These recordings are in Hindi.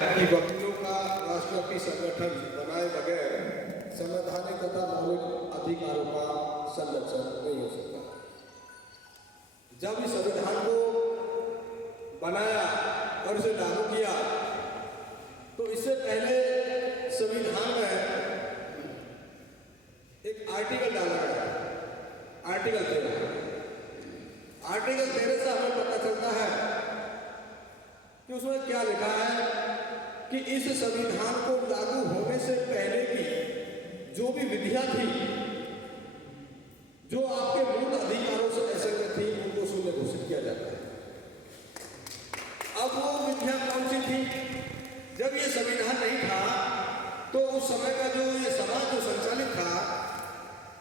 कि वकीलों का राष्ट्रव्यापी संगठन बनाए बगैर संवैधानिक तथा मौलिक अधिकारों का संरक्षण नहीं हो सकता। जब इस संविधान को बनाया और इसे लागू किया तो इससे पहले संविधान में एक आर्टिकल डाला गया, आर्टिकल 13। आर्टिकल 13 से हमें पता चलता है कि उसमें क्या लिखा है कि इस संविधान को लागू होने से पहले की जो भी विधियां थी, जो आपके मूल अधिकारों से असंगत थी, उनको शून्य घोषित किया जाता है। अब वो विधियां कौन सी थी? जब ये संविधान नहीं था तो उस समय का जो ये समाज जो संचालित था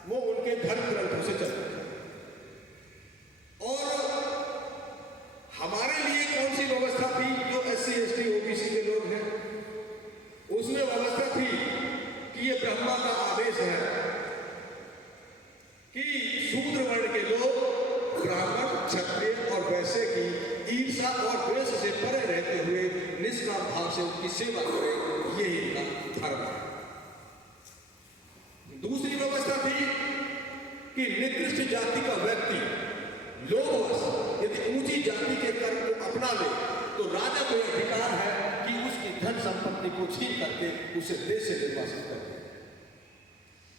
वो उनके धर्म ग्रंथों से चलता था। और हमारे लिए कौन सी व्यवस्था थी? जो SC ST OBC के लोग हैं उसमें व्यवस्था थी कि ये ब्रह्मा का आदेश है कि शूद्र वर्ण के लोग ब्राह्मण, क्षत्रिय और वैश्य की ईर्षा और द्वेष से परे रहते हुए निष्काम भाव से उनकी सेवा करें, यही इनका धर्म है। दूसरी व्यवस्था थी कि निकृष्ट जाति का व्यक्ति लोभवश यदि ऊंची जाति के कर्म को अपना ले तो राजा को अधिकार है कि उसकी धन संपत्ति को छीन करके उसे देश से निर्वासित कर दे।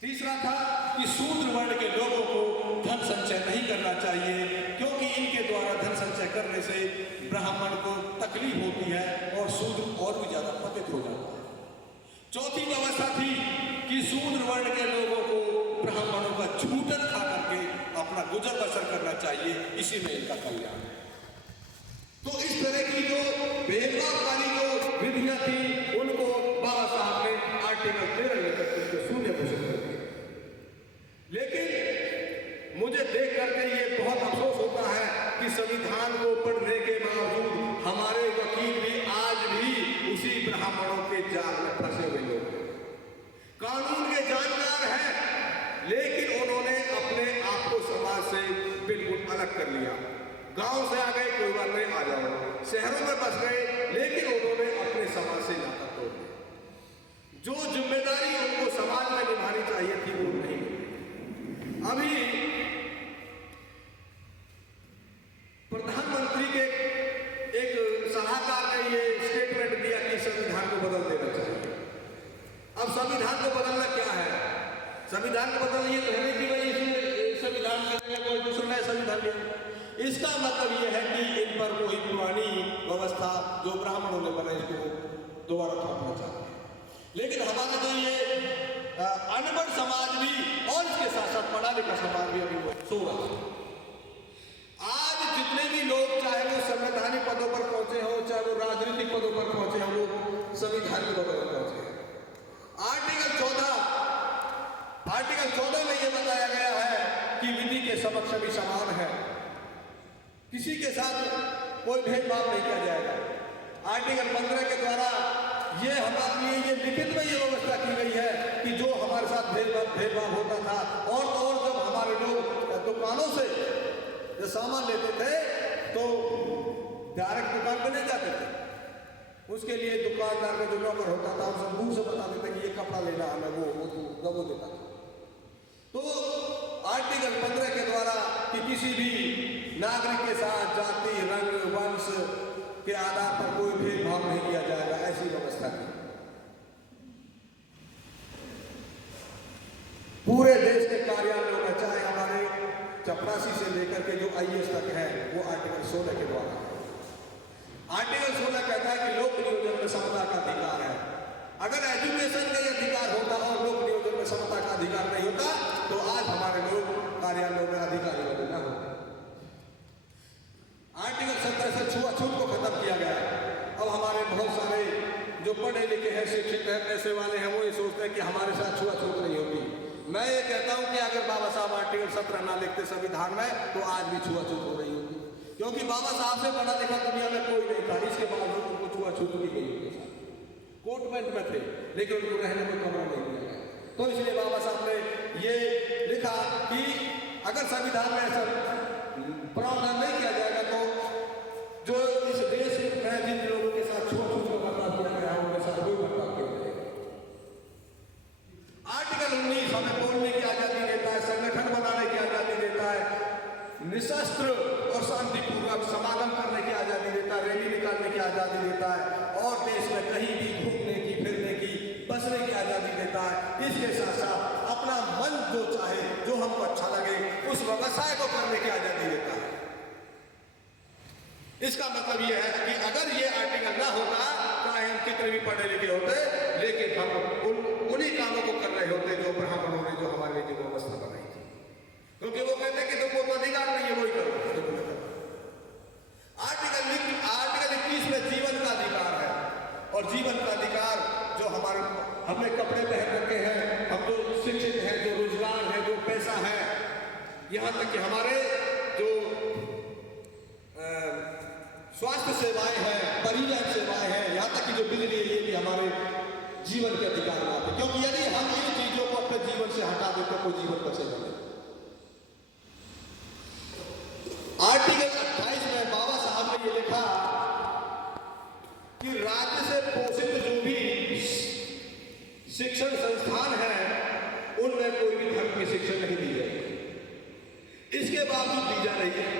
तीसरा था कि शूद्र वर्ण के लोगों को धन संचय नहीं करना चाहिए क्योंकि इनके द्वारा धन संचय करने से ब्राह्मण को तकलीफ होती है और शूद्र और भी ज्यादा पतित हो जाता है। चौथी व्यवस्था थी कि शूद्र वर्ण के लोगों को ब्राह्मणों का छूटन खा करके अपना गुजर बसर करना चाहिए, इसी में इनका कल्याण है। तो इस तरह की जो भेदभावकारी जो विधियां थी उनको बाबा साहब ने आर्टिकल 13 लेकर के शून्य घोषित कर दिया। लेकिन मुझे देख करके ये बहुत अफसोस होता है कि संविधान को पढ़ने के बावजूद हमारे वकील भी आज भी उसी ब्राह्मणों के जाल में फंसे हुए लोग हैं। कानून के जानकार हैं लेकिन उन्होंने अपने आप को समाज से बिल्कुल अलग कर लिया। गांव से आ गए, कोई बात नहीं, आ जाओ। शहरों में बस गए लेकिन उन्होंने अपने समाज से नाता तोड़ दिया। जो जिम्मेदारी उनको समाज में निभानी चाहिए थी वो नहीं। अभी प्रधानमंत्री के एक सलाहकार ने ये स्टेटमेंट दिया कि संविधान को बदल देना चाहिए। अब संविधान को बदलना क्या है? संविधान को बदलना ये तो है कि भाई संविधान बदलेगा कोई दूसरा नया संविधान लिया। इसका मतलब यह है कि इन पर वही पुरानी व्यवस्था जो ब्राह्मणों ने बनाई उसको दोबारा थोपना चाहते हैं। लेकिन हमारा जो ये अनपढ़ समाज भी और इसके साथ साथ पढ़ा लिखा समाज भी अभी वो सो रहा है। आज जितने भी लोग चाहे वो संवैधानिक पदों पर पहुंचे हो, चाहे वो राजनीतिक पदों पर पहुंचे हो, वो संविधान के पदों पर पहुंचे हैं। आर्टिकल 14 में यह बताया गया है कि विधि के समक्ष भी समान है, किसी के साथ कोई भेदभाव नहीं किया जाएगा। आर्टिकल 15 के द्वारा ये हमारे लिए ये लिखित में ये व्यवस्था की गई है कि जो हमारे साथ भेदभाव होता था और जब हमारे लोग दुकानों से जो सामान लेते थे तो डायरेक्ट दुकान पर नहीं जाते थे, उसके लिए दुकानदार का जो नौकर होता था उसे मुंह से बता देते कि ये कपड़ा लेना हमें, वो देता था। तो आर्टिकल 15 के द्वारा कि किसी भी नागरिक के साथ जाति, रंग, वंश के आधार पर कोई भेदभाव नहीं किया जाएगा, ऐसी व्यवस्था की। पूरे देश के कार्यालयों में, चाहे हमारे चपरासी से लेकर के जो IAS तक है, वो आर्टिकल 16 के द्वारा। आर्टिकल 16 कहता है कि लोक नियोजन में समता का अधिकार है। अगर एजुकेशन का अधिकार होता और लोक नियोजन में समता का अधिकार नहीं होता तो आज हमारे लोग कार्यालयों में अधिकारी बने ना होते। आर्टिकल 17 से छुआछूत को खत्म किया गया। अब हमारे बहुत सारे जो पढ़े लिखे हैं, शिक्षित हैं, पैसे वाले हैं, वो ये सोचते हैं कि हमारे साथ छुआछूत नहीं होती। मैं ये कहता हूं कि अगर बाबा साहब आर्टिकल 17 ना लिखते संविधान में तो आज भी छुआछूत हो रही होती, क्योंकि बाबा साहब से पढ़ा लिखा दुनिया में कोई नहीं था। इसके बावजूद उनको छुआछूत की गई उनके साथ। कोर्टमेंट में थे लेकिन उनको रहने में कमरा नहीं दिया गया। तो इसलिए बाबा साहब ने ये लिखा कि अगर संविधान में ऐसा प्रावधान नहीं किया जाएगा तो जो इस देश में जिन लोगों के साथ छुआछूत का बर्ताव किया गया व्यवसाय को करने की आजादी देता है। इसका मतलब यह है कि अगर ये आर्टिकल ना होता, चाहे हम कितने भी पढ़े लिखे होते, लेकिन हम उन्हीं कामों को कर रहे होते जो ब्राह्मणों ने जो हमारे लिए जो व्यवस्था बनाई थी, क्योंकि वो कहते हैं कि तुमको तो अधिकार नहीं है, वही करो। आर्टिकल 21 में जीवन का अधिकार है, और जीवन का अधिकार जो हमने कपड़े पहन रखे हैं, हम जो शिक्षित हैं, जो रोजगार है, जो पैसा है, यहाँ तक कि हमारे जो स्वास्थ्य सेवाएं हैं, परिवहन सेवाएं हैं, यहाँ तक कि जो बिजली है, ये भी हमारे जीवन के अधिकार में आते हैं। क्योंकि यदि हम इन चीजों को अपने जीवन से हटा दें तो कोई जीवन बचेगा नहीं। आर्टिकल 28 में बाबा साहब ने ये लिखा कि राज्य से पोषित जो भी शिक्षण संस्थान है, उनमें कोई भी धर्म की शिक्षण नहीं दी जाएगी। इसके बावजूद दी जा रही है।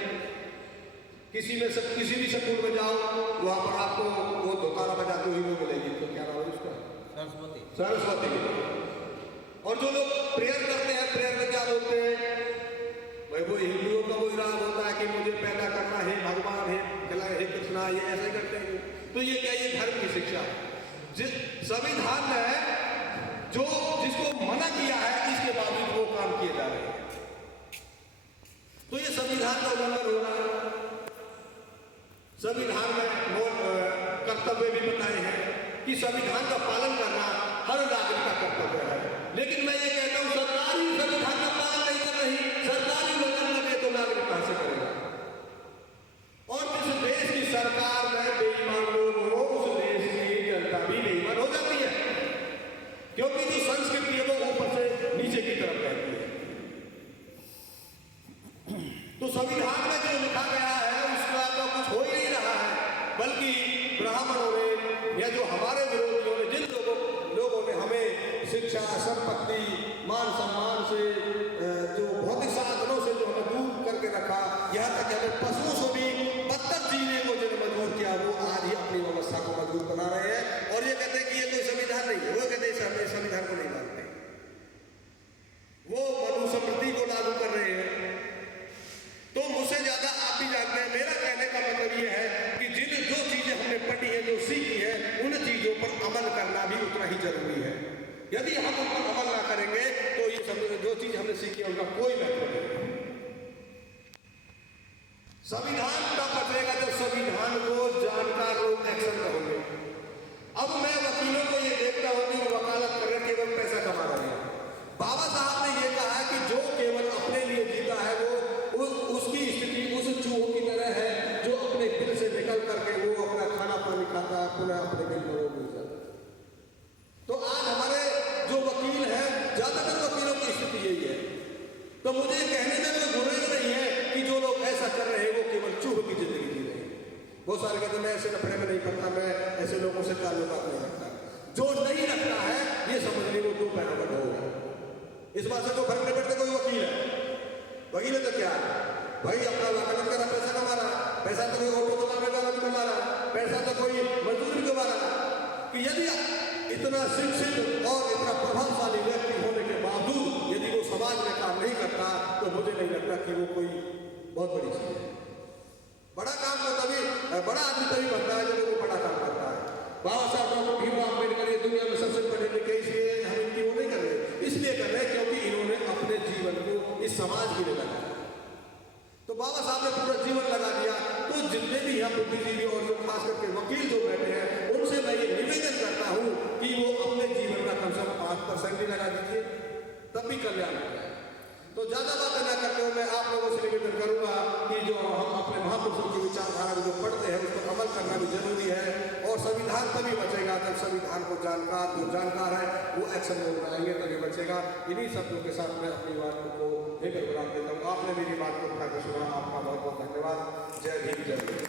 किसी भी स्कूल में जाओ, वहां पर आपको वो दोतारा बजाते हुए मिलेगी, तो क्या नाम है उसका? सरस्वती। और जो लोग प्रेयर करते हैं, प्रेयर में क्या बोलते हैं भाई? वो हिंदुओं का वो राग होता है कि मुझे पैदा करना है भगवान, हे कृष्णा, ये ऐसे करते हैं। तो ये क्या, ये धर्म की शिक्षा है? संविधान ने जो जिसको मना किया है, इसके बावजूद वो काम किए जा रहे हैं, तो ये संविधान का उल्लंघन हो रहा है। संविधान में कर्तव्य भी बताए हैं कि संविधान का पालन करना हर नागरिक का कर्तव्य है। लेकिन मैं ये कहता हूं, सरकार ही संविधान का पालन नहीं कर रही, सरकार ही उल्लंघन करे तो नागरिक कहां से करेगा? और जिस देश की सरकार में बेईमान लोग हो, उस देश की जनता भी बेईमान हो जाती है, क्योंकि जो संस्कृति है वो ऊपर से नीचे की तरफ रहती है। तो संविधान में जो लिखा गया है उसका तो कुछ हो ही नहीं रहा है, बल्कि ब्राह्मणों ने या जो हमारे विरोधियों ने, जिन लोगों ने हमें शिक्षा, संपत्ति, मान सम्मान से, जो भौतिक साधनों से जो हमें दूर करके रखा, यहाँ तक हमें पशुओं से भी बदतर जीने को जो मजबूर किया, वो आज ही अपनी व्यवस्था को मजबूत बना रहे हैं। और ये कहते हैं कि ये कोई संविधान नहीं है, वो कहते हैं संविधान को नहीं मानते, वो मनुस्मृति को लागू कर रहे हैं। तो मुझसे ज्यादा आप भी जानते हैं। मेरा कहने का मतलब ये है कि जो चीजें हमने पढ़ी है, जो सीखी है, उन चीजों पर अमल करना भी उतना ही जरूरी है। यदि हम उन पर अमल ना करेंगे तो ये समझो जो चीज हमने सीखी है उनका कोई महत्व नहीं। संविधान तब बचेगा जब संविधान को जानकार लोग एक्शन करेंगे। अब मैं वकीलों को ये देखता हूं कि वकालत कर रहे केवल पैसा कमा रहे हैं। बाबा साहब ने ये कहा कि जो केवल अपने लिए जीता है वो उसकी स्थिति उस चूहों की तरह है जो अपने दिल से निकल करके वो अपना खाना पानी खाता है, पुनः अपने दिल में वो मिल जाता है। तो आज हमारे जो वकील हैं, ज्यादातर वकीलों की स्थिति यही है। तो मुझे कहने में कोई गुरेज नहीं है कि जो लोग ऐसा कर रहे हैं वो केवल चूह की जिंदगी जी रहे हैं। बहुत सारे कहते मैं ऐसे लफड़े में नहीं पड़ता, मैं ऐसे लोगों से ताल्लुकात नहीं रखता। जो नहीं रखता है ये समझ ली वो दो पैरों का ढोल है। इस बात से तो फर्क नहीं पड़ता कोई वकील है। वकील है तो क्या है भाई, अपना वकालत करा, पैसा कमा रहा, पैसा तो कोई ऑटो चलाने वाला भी कमा रहा, पैसा तो कोई मजदूर भी कमा रहा। कि यदि इतना शिक्षित और इतना प्रभावशाली व्यक्ति होने के बावजूद यदि वो समाज में काम नहीं करता तो मुझे नहीं लगता कि वो कोई बहुत बड़ी चीज है। बड़ा काम तो तभी बड़ा आदमी तभी बनता है जब वो बड़ा काम करता है। बाबा साहब डॉक्टर भीमराव अम्बेडकर ये दुनिया में सबसे पढ़े लिखे, इसलिए हम इनकी वो नहीं कर रहे, इसलिए कर रहे क्योंकि इन्होंने अपने जीवन को इस समाज के लिए लगाया। तो बाबा साहब ने पूरा जीवन लगा दिया। तो जितने भी यहाँ बुद्धिजीवी और जो खास करके वकील जो बैठे हैं, उनसे मैं ये निवेदन करता हूँ कि वो अपने जीवन का कम से कम 5% भी लगा दीजिए, तब भी कल्याण हो जाए। तो ज्यादा बातें न करते हुए मैं आप लोगों से निवेदन करूंगा कि जो हम अपने महापुरुषों की विचारधारा जो पढ़ते हैं उस पर अमल करना भी जरूरी है। और संविधान तभी बचेगा जब संविधान को जो जानकार है वो एक्शन में उठाएंगे, तभी बचेगा। इन्हीं शब्दों के साथ मैं अपनी बात को लेकर बुला देता हूँ। आपने मेरी बात को उठाकर सुना, आपका बहुत बहुत धन्यवाद। जय भीम, जय भीम।